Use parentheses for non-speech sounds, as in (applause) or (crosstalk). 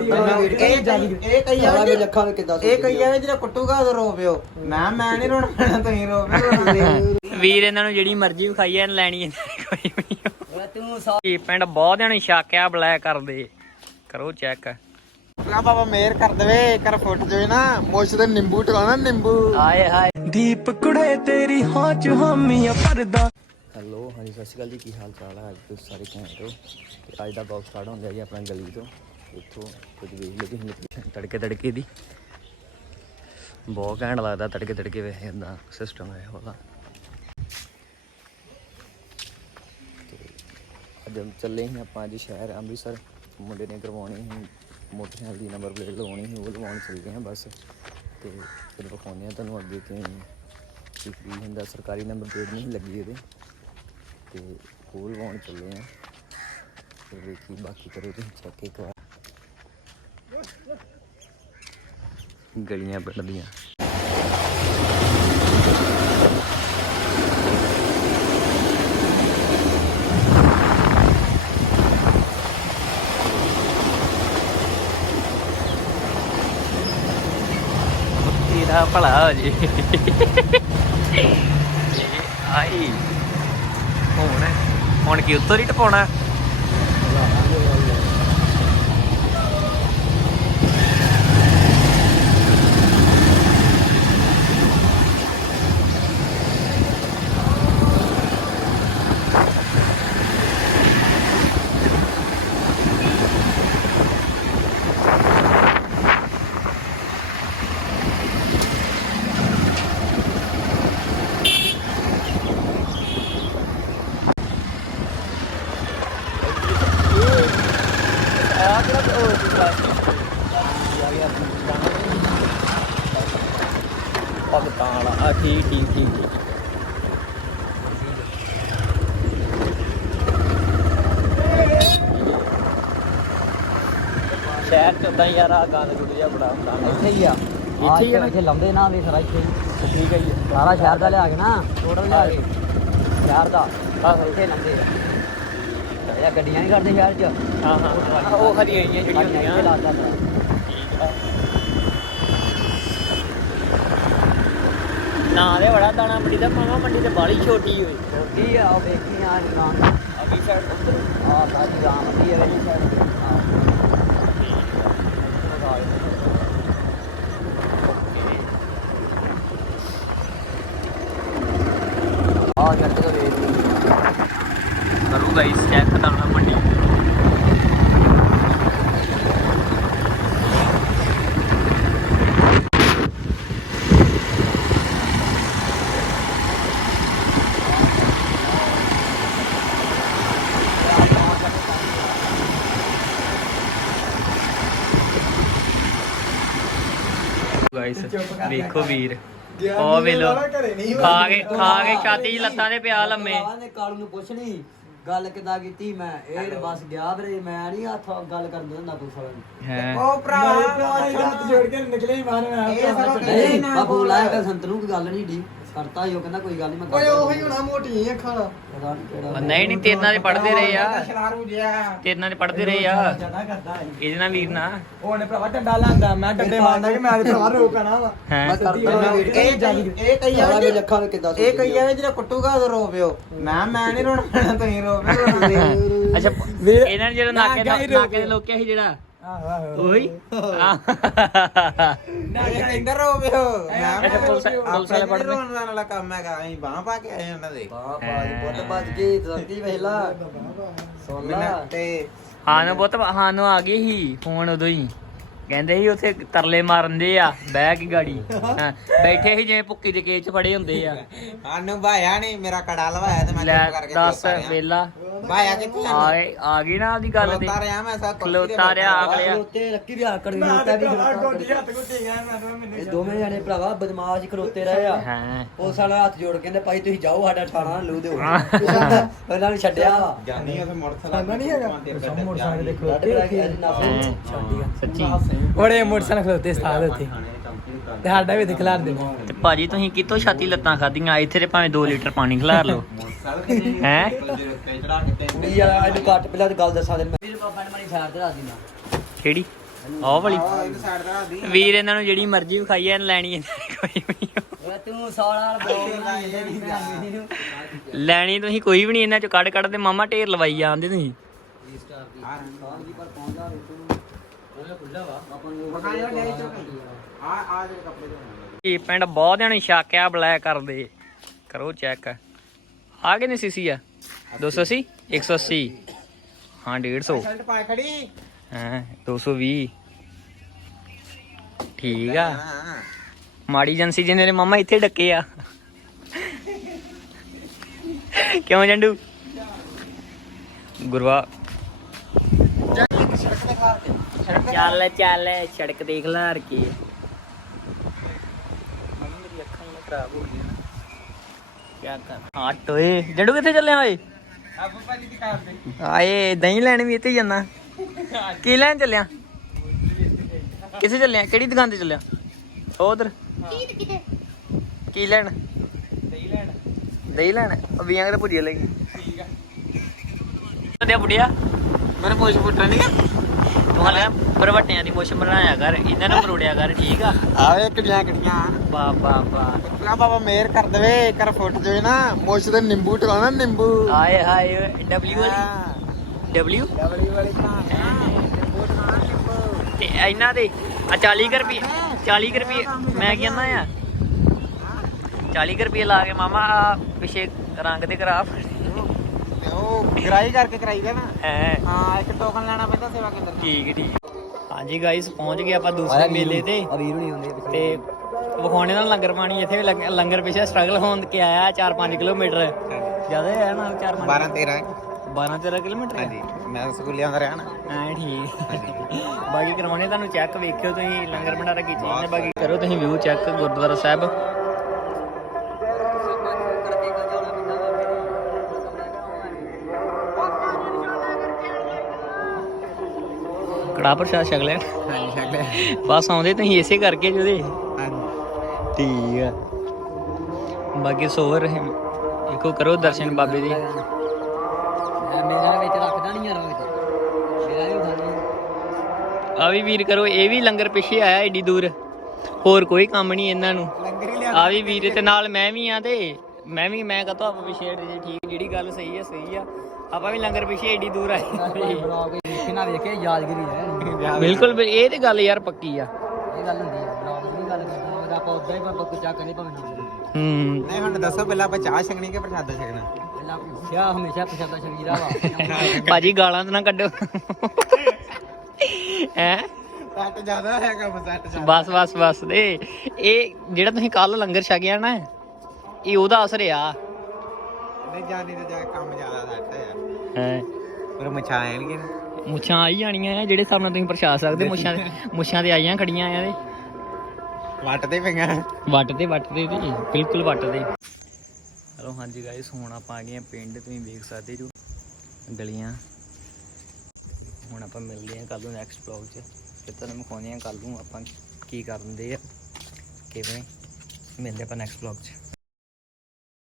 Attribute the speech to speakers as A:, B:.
A: ਇਹ ਇਹ ਕਈ ਜਾਵੇ ਲੱਖਾਂ ਵਿੱਚ ਕਿੱਦਾਂ ਇਹ ਕਈ ਜਾਵੇ ਜਿਹੜਾ ਕੁੱਟੂਗਾ ਉਹ ਰੋ ਪਿਓ। ਮੈਂ ਮੈਂ ਨਹੀਂ ਰੋਣਾ ਪੈਣਾ ਤੁਸੀਂ ਰੋ ਪਿਓ।
B: ਵੀਰ ਇਹਨਾਂ ਨੂੰ ਜਿਹੜੀ ਮਰਜ਼ੀ ਵਿਖਾਈ ਐ ਲੈਣੀ ਇਹਨਾਂ ਨੇ ਕੋਈ ਵੀ ਨਹੀਂ। ਤੂੰ ਇਹ ਪਿੰਡ ਬਹੁਤ ਜਣੇ ਸ਼ਾਕਿਆ ਬਲੈਕ ਕਰਦੇ। ਕਰੋ ਚੈੱਕ
A: ਆ ਬਾਬਾ ਮੇਰ ਕਰ ਦੇਵੇ ਕਰ ਫੁੱਟ ਜਾਵੇ ਨਾ ਮੁੱਛ ਤੇ ਨਿੰਬੂ ਟਿਕਾਣਾ ਨਿੰਬੂ।
B: ਆਏ ਹਾਏ।
C: ਦੀਪ ਕੁੜੇ ਤੇਰੀ ਹਾਂ ਚ ਹਾਮੀਆਂ ਭਰਦਾ
D: ਹੈਲੋ ਹਾਂਜੀ ਸਤਿ ਸ਼੍ਰੀ ਅਕਾਲ ਜੀ ਕੀ ਹਾਲ ਚਾਲ ਹੈ ਅੱਜ ਤੁਸੀਂ ਸਾਰੇ ਘੈਂਟ ਹੋ? ਤੇ ਅੱਜ ਦਾ ਬਲੌਗ ਸਟਾਰਟ ਹੁੰਦਾ ਜੀ ਆਪਣਾ ਗਲੀ ਤੋਂ। ਇੱਥੋਂ ਕੁਝ ਵੇਖ ਲਓ ਤੁਸੀਂ ਲੋਕੇਸ਼ਨ
B: ਤੜਕੇ ਤੜਕੇ ਦੀ। ਬਹੁਤ ਘੈਂਟ ਲੱਗਦਾ ਤੜਕੇ ਤੜਕੇ ਵੇ ਇਦਾਂ ਸਿਸਟਮ ਹੈ ਉਹਦਾ
D: ਅੱਜ ਚੱਲੇ ਹੀ ਆਪਾਂ ਅੱਜ ਸ਼ਹਿਰ ਅੰਮ੍ਰਿਤਸਰ। ਮੁੰਡੇ ਨੇ ਕਰਵਾਉਣੀ ਸੀ ਮੋਟਰਸਾਈਕਲ ਦੀ ਨੰਬਰ ਪਲੇਟ ਲਵਾਉਣੀ ਸੀ, ਉਹ ਲਵਾਉਣ ਚੱਲੇ ਹਾਂ ਬਸ। ਤੇ ਫਿਰ ਵਿਖਾਉਂਦੇ ਹਾਂ ਤੁਹਾਨੂੰ ਅੱਗੇ ਕਿ ਕੀ ਹੁੰਦਾ ਸਰਕਾਰੀ ਨੰਬਰ ਪਲੇਟ ਨਹੀਂ ਲੱਗੀ ਇਹਦੇ। ਤੇ ਉਹ ਲਵਾਉਣ ਚੱਲੇ ਹਾਂ। ਫਿਰ ਵੇਖੀ ਬਾਕੀ ਕਰੋ ਤੁਸੀਂ ਚੈੱਕ ਇੱਕ ਵਾਰ।
B: ਗਲੀਆਂ ਪਿੰਡ ਦੀਆਂ ਤੇਰਾ ਭਲਾ ਹੋ ਜੀ ਆਈ ਹੁਣ ਹੁਣ ਕੀ ਉੱਤਰ ਹੀ ਟਪਾਉਣਾ ਭਗਤਾਂ ਵਾਲਾ ਆ ਠੀਕ ਠੀਕ ਠੀਕ ਠੀਕ ਸ਼ਹਿਰ ਚ ਉਦਾਂ ਯਾਰ ਆ ਗੰਦ ਗੁੱਡ ਜਿਹਾ ਬੜਾ ਹੁੰਦਾ।
E: ਇੱਥੇ ਹੀ ਆ।
B: ਇੱਥੇ ਹੀ ਆ ਨਾ?
E: ਇੱਥੇ ਲੰਬੇ ਨਾ ਵੀ ਸਾਰਾ ਇੱਥੇ ਹੀ।
B: ਠੀਕ ਹੈ ਜੀ।
E: ਸਾਰਾ ਸ਼ਹਿਰ ਦਾ ਲਿਆ ਕੇ ਨਾ ਟੋਟਲ ਲਿਆ ਕੇ ਸ਼ਹਿਰ ਦਾ। ਆਹ ਇੱਥੇ ਲੰਬੇ ਆ। ਇਹ ਗੱਡੀਆਂ ਨਹੀਂ ਕਰਦੇ ਸ਼ਹਿਰ 'ਚ।
B: ਹਾਂ ਹਾਂ ਉਹ ਹਰੀਆਂ ਜਿਹੀਆਂ ਜਿਹੜੀਆਂ ਹੁੰਦੀਆਂ।
E: ਲਾਤਾ ਮੇਰਾ
B: ਨਾ ਦੇ ਬੜਾ ਦਾਣਾ ਮੰਡੀ ਦਾ ਮਾਮਾ ਮੰਡੀ ਤੇ ਬਾਲੀ ਛੋਟੀ ਹੋਈ।
E: ਛੋਟੀ ਆ ਉਹ ਵੇਖੀ ਆ ਨਾ।
B: ਅਗੀ ਸਾਈਡ ਉੱਧਰ
E: ਆ ਸਾਡੀ ਗਾਂ ਵੱਡੀ ਹੈ ਵੇਖੀ ਸਾਈਡ ਆ। ਜੱਟ ਤੋਂ ਵੇਖ
B: ਕਰੂ ਗਾਈਸ ਚੈੱਕ ਦਾਣਾ ਮੰਡੀ। ਗਾਈਸ ਵੇਖੋ ਵੀਰ। ਉਹ ਵੇਲੋ ਖਾ ਕੇ ਖਾ ਕੇ ਛਾਤੀ 'ਚ ਲੱਤਾਂ ਦੇ ਪਿਆ ਲੰਮੇ।
E: ਨੇ ਕਾਲੂ ਨੂੰ ਪੁੱਛ ਨਹੀਂ ਗੱਲ ਕਿਦਾਂ ਕੀਤੀ ਮੈਂ? ਇਹ ਤੇ ਬਸ ਗਿਆ ਵੀਰੇ ਮੈਂ ਨਹੀਂ ਹੱਥ ਗੱਲ ਕਰਨ ਦਿੰਦਾ ਵਾਲਿਆਂ ਨੂੰ।
B: ਹੈ।
A: ਉਹ ਭਰਾ ਹੱਥ ਜੋੜ ਕੇ ਨਿਕਲੇ ਮਾਰ ਇਹ ਸਭ
E: ਨਹੀਂ ਬਾਬੂ ਲਾਇਆ ਕਰ ਸੰਤ ਨੂੰ ਕੋਈ ਗੱਲ ਨਹੀਂ ਢੀ ਕਰਤਾ ਹੀ ਉਹ ਕਹਿੰਦਾ ਕੋਈ ਗੱਲ ਨਹੀਂ ਮੈਂ
A: ਓਏ ਉਹੀ ਹੋਣਾ ਮੋਟੀ ਅੱਖਾਂ ਦਾ।
E: ਪਤਾ ਨਹੀਂ ਕਿਹੜਾ
B: ਨਹੀਂ ਨਹੀਂ ਤੇਰੇ ਨਾਲ ਦੇ ਪੜਦੇ ਰਹੇ ਆ।
A: ਸ਼ਰਾਰੂ ਜਿਆ
B: ਤੇਰੇ ਨਾਲ ਦੇ ਪੜਦੇ ਰਹੇ ਆ।
A: ਕਰਦਾ
B: ਇਹਦੇ ਨਾਲ ਵੀਰ ਨਾ
A: ਉਹਨੇ ਭਰਾਵਾ ਡੰਡਾ ਲਾਂਦਾ ਮੈਂ ਡੰਡੇ ਮਾਰਦਾ ਕਿ ਮੈਂ ਤੇ ਭਰਾ ਰੋਕਣਾ ਵਾ।
B: ਹੈ?
E: ਮੈਂ ਕਰਤਾ
A: ਇਹ ਇਹ ਕਈ ਜਾਵੇ ਲੱਖਾਂ ਵਿੱਚ ਕਿੱਦਾਂ ਇਹ ਕਈ ਜਾਵੇ ਜਿਹੜਾ ਕੁੱਟੂਗਾ ਉਹ ਰੋ ਪਿਓ। ਮੈਂ ਮੈਂ ਨਹੀਂ ਰੋਣਾ ਪੈਣਾ ਤੁਸੀਂ ਰੋ ਪਿਓ।
B: ਅੱਛਾ ਇਹਨਾਂ ਨੇ ਜਿਹੜਾ ਨਾਕੇ ਦਾ ਨਾਕੇ ਦੇ ਲੋਕਿਆ ਸੀ ਜਿਹੜਾ
A: ਆਹੋ ਆਹੋ
B: ਉਹੀ ਆ
A: ਨਾ ਕਹਿੰਦਾ ਰੋ ਪਿਓ ਮੈਂ
B: ਅੱਛਾ, ਪੁਲਿਸ- ਪੁਲਿਸ ਵਾਲੇ ਪੜ੍ਹਦੇ?
A: ਰੋਣ ਵਾਲਾ ਕੰਮ ਹੈਗਾ ਅਸੀਂ ਬਾਹ ਪਾ ਕੇ ਆਏ ਉਹਨਾਂ ਦੇ
E: ਬਾਹ ਬਾਜ ਪੁੱਤ ਭੱਜ ਗਈ ਦੰਦੀ ਵੇਲਾ ਸੁਣ ਲੈ
A: ਮੈਨੂੰ ਤੇ
B: ਹਾਂ ਨੂੰ ਪੁੱਤ ਹਾਂ ਨੂੰ ਆ ਗਈ ਸੀ ਫੋਨ ਉਦੋਂ ਹੀ ਕਹਿੰਦੇ ਸੀ ਉੱਥੇ ਤਰਲੇ ਮਾਰਨ ਦੇ ਆ ਬਹਿ ਕੇ ਗਾੜੀ। ਹਾਂ, ਬੈਠੇ ਸੀ ਜਿਵੇਂ ਭੁੱਕੀ ਦੇ ਕੇਚ ਫੜੇ ਹੁੰਦੇ ਆ। (laughs)
A: ਸਾਨੂੰ ਭਾਇਆ ਨਹੀਂ ਮੇਰਾ ਕੜਾ ਲਵਾਇਆ ਤੇ ਮੈਂ
B: ਲੈ
A: ਚੁੱਪ ਕਰਕੇ
B: ਦੱਸ
A: ਰਿਹਾ।
B: ਵੇਲਾ।
A: ਭਾਇਆ ਕਿੱਥੇ
B: ਆ? ਗਈ ਆ ਗਈ ਨਾ ਆਪਦੀ ਗੱਲ ਤੇ।
A: ਖਲੋਤਾ ਰਿਹਾ ਮੈਂ ਸਾ
B: ਖਲੋਤਾ ਰਿਹਾ ਅਗਲਿਆ
E: ਖਲੋਤੇ ਰੱਖੀ ਰਿਆ ਕਰ ਖਲੋਤਾ ਵੀ ਖਲੋਤਾ।
A: ਹੱਥ ਗੁੱਟੀ ਗਿਆ ਮੈਂ ਤਾਂ ਮੈਨੂੰ
E: ਇਹ ਦੋਵੇਂ ਜਣੇ ਭਰਾਵਾ ਬਦਮਾਸ਼ ਖਲੋਤੇ ਰਹੇ ਆ।
B: ਹਾਂ।
E: ਪੁਲਿਸ ਵਾਲਾ ਹੱਥ ਜੋੜ ਕੇ ਕਹਿੰਦੇ ਭਾਈ ਤੁਸੀਂ ਜਾਓ ਸਾਡਾ ਥਾਣਾ ਲੂ ਦਿਓ। ਉਹਨਾਂ ਨੇ ਛੱਡਿਆ। ਵਾ
A: ਜਾਨੀ ਉਥੇ ਮੋਟਰਸਾਈਕਲ ਨਹੀਂ ਹੈਗਾ।
E: ਛੱਡ ਗਿਆ।
B: ਸੱਚੀ।
A: ਬੜੇ ਮੋਟਰਸਾਈਕਲ ਖਲੋਤੇ ਸਥਾਨ ਉੱਤੇ ਤੇ ਸਾਡਾ ਵੀ ਦਿਖਲਾਰ ਦੇ
B: ਤੇ ਭਾਜੀ ਤੁਸੀਂ ਕਿਤੋਂ ਛਾਤੀ ਲੱਤਾਂ ਖਾਧੀਆਂ? ਇੱਥੇ ਤੇ ਭਾਵੇਂ 2 ਲੀਟਰ ਪਾਣੀ ਖਿਲਾਰ ਲਓ। ਹੈ?
E: ਕੁੜੀ ਵਾਲਾ ਇਹਨੂੰ ਕੱਟ ਪਹਿਲਾਂ ਤੇ ਗੱਲ ਦੱਸਾਂ ਦੇ ਮੇਰੇ ਪਾਪਾ ਨੇ ਮਨੀ ਸਾਈਡ ਤੇ ਰੱਖ ਦਿੰਦਾ
B: ਕਿਹੜੀ? ਵਾਲੀ?
A: ਆਹ ਦੀ
B: ਵੀਰ ਇਹਨਾਂ ਨੂੰ ਜਿਹੜੀ ਮਰਜ਼ੀ ਵਿਖਾਈ ਐ ਲੈਣੀ ਕੋਈ ਵੀ
E: ਤੂੰ ਸਾਲਾ ਬਲੌਗ
B: ਲੈਣੀ ਤੁਸੀਂ ਕੋਈ ਵੀ ਨਹੀਂ ਇਹਨਾਂ ਚੋਂ ਕੱਢ ਕੱਢ ਤੇ ਮਾਮਾ ਢੇਰ ਲਵਾਈ ਜਾਂਦੇ ਤੁਸੀਂ।
A: ਆ ਆ ਜਿਹੜੇ ਕੱਪੜੇ ਧੋਣੇ
B: ਇਹ ਪਿੰਡ ਬਹੁਤ ਜਣੇ ਸ਼ੱਕ ਬਲੈਕ ਕਰਦੇ ਕਰੋ ਚੈੱਕ ਆ ਕਿੰਨੇ ਸੀਸੀ ਆ? 280 180 ਹਾਂ 150
A: ਸ਼ਰਟ ਪਾ ਖੜੀ
B: ਹਾਂ 220 ਠੀਕ ਆ। ਮਾੜੀ ਏਜੰਸੀ ਜਿਹਨੇ ਮਾਮਾ ਇੱਥੇ ਡੱਕੇ ਆ। ਕਿਉਂ ਜੰਡੂ? ਗੁਰਵਾ ਚੱਲ ਚੱਲ ਸੜਕ ਦੇਖ ਲਾ ਹਰ ਕੀ। ਮੇਰੀ ਅੱਖਾਂ ਨੂੰ ਖਰਾਬ ਹੋ ਗਈਆਂ ਨਾ ਕੀ ਕਰ ਹਾਂ ਟੋਏ ਜੰਡੂ ਕਿੱਥੇ ਚੱਲਿਆ ਓਏ?
A: ਆਪ ਭਾਜੀ ਦੀ ਕਾਰ ਤੇ
B: ਆਏ ਦਹੀਂ ਲੈਣ ਵੀ ਇੱਥੇ ਹੀ ਜਾਣਾ ਕੀ ਲੈਣ ਚੱਲਿਆ? ਕਿੱਥੇ ਚੱਲਿਆ? ਕਿਹੜੀ ਦੁਕਾਨ ਤੇ ਚੱਲਿਆ? ਉਧਰ ਕੀ ਲੈਣ?
A: ਦਹੀਂ ਲੈਣ।
B: ਦਹੀਂ ਲੈਣ ਕਿਤੇ ਭੁਜੀਆ ਲੈ ਗਈ ਠੀਕ ਆ ਤੇ ਬੁੜਿਆ
A: ਮੇਰੇ ਮੋਸ਼ ਪੁੱਟਣ ਨਹੀਂ
B: ਤੂੰ ਹਲੇ ਪਰਵਟਿਆਂ ਦੀ ਮੁੱਛ ਬਣਾਇਆ ਕਰ ਇਹਨਾਂ ਨੂੰ ਮਰੋੜਿਆ ਕਰ ਠੀਕ ਆ?
A: ਆਵੇ ਕਿੜੀਆਂ ਕਿੜੀਆਂ
B: ਬਾ ਬਾ ਬਾ।
A: ਨਾ ਬਾਬਾ ਮੇਰ ਕਰ ਦਵੇ ਕਰ ਫੁੱਟ ਜਵੇ ਨਾ ਮੋਸ਼ ਤੇ ਨਿੰਬੂ ਟਿਕਾਣਾ ਨਿੰਬੂ।
B: ਹਾਏ ਹਾਏ ਡਬਲਯੂ ਵਾਲੀ? ਡਬਲਯੂ
A: ਡਬਲੀ ਵਾਲੀ ਤਾਂ ਨਿੰਬੂ ਟਿਕਾਣਾ ਨਿੰਬੂ।
B: ਤੇ ਇਹਨਾਂ ਦੇ ਆ 40 ਕੁ ਰੁਪਏ 40 ਕੁ ਰੁਪਏ ਮੈਂ ਕਹਿੰਦਾ ਆ? 40 ਕੁ ਰੁਪਏ ਲਾ ਕੇ ਮਾਮਾ ਆਹ ਪਿੱਛੇ ਰੰਗ ਤੇ ਕਰਾ
A: ਗਰਾਈ ਕਰਕੇ ਕਰਾਈਦਾ ਨਾ।
B: ਹੈ
A: ਹਾਂ ਇੱਕ ਟੋਕਨ ਲੈਣਾ ਪੈਂਦਾ ਸੇਵਾ ਕੇਂਦਰ ਤੋਂ।
B: ਠੀਕ ਠੀਕ ਹਾਂਜੀ ਗਾਇਸ ਪਹੁੰਚ ਗਏ ਆਪਾਂ ਦੂਸਰੇ ਮੇਲੇ ਤੇ।
E: ਨਹੀਂ ਹੁੰਦੇ
B: ਤੇ ਵਿਖਾਉਣੇ ਨਾਲ ਲੰਗਰ ਪਾਣੀ ਇੱਥੇ ਲੰਗਰ ਪਿੱਛੇ ਸਟਰਗਲ ਹੋਣ ਕੇ ਆਇਆ 4-5 ਕਿਲੋਮੀਟਰ। ਜ਼ਿਆਦਾ ਹੈ ਨਾ 4-5
A: 12 13
B: 12-13 ਕਿਲੋਮੀਟਰ
A: ਹਾਂਜੀ ਮੈਂ ਸਕੂਲੇ ਆਉਂਦਾ ਰਿਹਾ ਨਾ
B: ਐ ਠੀਕ। ਬਾਕੀ ਕਰਾਉਣੇ ਤੁਹਾਨੂੰ ਚੈੱਕ ਵੇਖਿਓ ਤੁਸੀਂ ਲੰਗਰ ਭੰਡਾਰਾ ਕੀ ਚੀਜ਼ ਨੇ ਬਾਕੀ ਕਰੋ ਤੁਸੀਂ ਵਿਊ ਚੈੱਕ ਗੁਰਦੁਆਰਾ ਸਾਹਿਬ। ਕੜਾ ਪ੍ਰਸ਼ਾਦ ਛਕ ਲਿਆ
A: ਹਾਂਜੀ ਸ਼ਕਲੇ
B: ਬਸ ਆਉਂਦੇ ਤੁਸੀਂ ਇਸੇ ਕਰਕੇ ਜੁਦੇ
A: ਹਾਂਜੀ।
B: ਠੀਕ ਆ। ਬਾਕੀ ਸੋਵਰ ਦੇਖੋ ਕਰੋ ਦਰਸ਼ਨ ਬਾਬੇ ਦੇ।
E: ਮੇਰਾ ਵਿੱਚ ਰੱਖਦਾ ਨਹੀਂ ਯਾਰ ਵਿੱਚ। ਮੇਰਾ ਵੀ ਖਾਣੀ
B: ਆ ਵੀ ਵੀਰ ਕਰੋ ਇਹ ਵੀ ਲੰਗਰ ਪਿੱਛੇ ਆਇਆ ਏਡੀ ਦੂਰ। ਹੋਰ ਕੋਈ ਕੰਮ ਨਹੀਂ ਇਹਨਾਂ ਨੂੰ।
A: ਲਿਆ
B: ਆ ਵੀ ਵੀਰ ਤੇ ਨਾਲ ਮੈਂ ਵੀ ਆ ਤੇ ਮੈਂ ਵੀ ਮੈਂ ਕਹਤਾ ਆਪਾਂ ਪਿੱਛੇ ਹਟ ਜੇ ਠੀਕ ਜਿਹੜੀ ਗੱਲ ਸਹੀ ਹੈ ਸਹੀ ਆ। ਆਪਾਂ ਵੀ ਲੰਗਰ ਪਿੱਛੇ ਏਡੀ ਦੂਰ ਆਏ।
E: ਬਲੌਗ ਵੇਖੇ ਨਾ ਵੇਖੇ ਯਾਦਗਿਰੀ ਹੈ
B: ਬਿਲਕੁਲ ਇਹ ਤੇ ਗੱਲ ਯਾਰ ਪੱਕੀ ਆ।
E: ਇਹ ਗੱਲ ਹੁੰਦੀ ਹੈ ਬਲੌਗ ਦੀ ਗੱਲ ਕਰਦੇ ਹਾਂ ਆਪਾਂ ਉਦਾਂ ਹੀ ਆਪਾਂ ਕੁਝ ਚੱਕ ਨਹੀਂ ਭਾਵੇਂ ਨਾ।
B: ਹੂੰ।
A: ਨਹੀਂ ਹੁਣ ਦੱਸੋ ਪਹਿਲਾਂ ਆਪਾਂ ਚਾਹ ਛਕਣੀ ਕਿ ਪ੍ਰਸ਼ਾਦਾ ਛਕਣਾ?
E: ਪਹਿਲਾਂ ਸਿਆ ਹਮੇਸ਼ਾ ਪਛਾਦਾ ਸ਼ਰੀਰਾ ਵਾ। (laughs)
B: ਭਾਜੀ ਗਾਲਾਂ ਤਾਂ ਨਾ ਕੱਢੋ। ਹੈ?
A: ਸੱਟ ਜ਼ਿਆਦਾ ਹੈਗਾ ਸੱਟ ਜ਼ਿਆਦਾ।
B: ਬਸ ਬਸ ਬਸ ਦੇ। ਇਹ ਜਿਹੜਾ ਤੁਸੀਂ ਕੱਲ ਲੰਗਰ ਛਕਿਆ ਨਾ ਇਹ ਉਹਦਾ ਅਸਰ ਆ।
A: ਨਹੀਂ ਜਾਣੀ ਤੇ ਜਾ ਕੇ ਕੰਮ ਜ਼ਿਆਦਾ ਸੱਟ ਹੈ
B: ਹੈ?
A: ਪਰ ਮਚਾ ਆਣਗੇ ਨਾ।
B: ਮੁੱਛਾਂ ਆਈ ਜਾਣੀਆਂ ਆ ਜਿਹੜੇ ਹਿਸਾਬ ਨਾਲ ਤੁਸੀਂ ਪ੍ਰਸ਼ਾ ਸਕਦੇ ਮੁੱਛਾਂ ਮੁੱਛਾਂ ਤੇ ਆਈਆਂ ਖੜੀਆਂ ਆ ਇਹਦੇ।
A: ਵੱਟ ਤੇ ਪਈਆਂ।
B: ਵੱਟ ਤੇ ਵੱਟ ਤੇ ਤੇ ਬਿਲਕੁਲ ਵੱਟ ਤੇ ਹਲੋ ਹਾਂਜੀ ਗਾਇਸ ਹੁਣ ਆਪਾਂ ਆ ਗਏ ਆ ਪਿੰਡ ਤੁਸੀਂ ਵੇਖ ਸਕਦੇ ਜੋ ਗਲੀਆਂ। ਹੁਣ ਆਪਾਂ ਮਿਲਦੇ ਆ ਕੱਲ ਨੂੰ ਨੈਕਸਟ ਵਲੌਗ 'ਚ। ਫਿਰ ਤੁਹਾਨੂੰ ਦਿਖਾਉਂਦੇ ਆ ਕੱਲ ਨੂੰ ਆਪਾਂ ਕੀ ਕਰਦੇ ਆ ਕਿਵੇਂ। ਮਿਲਦੇ ਆਪਾਂ ਨੈਕਸਟ ਵਲੌਗ 'ਚ।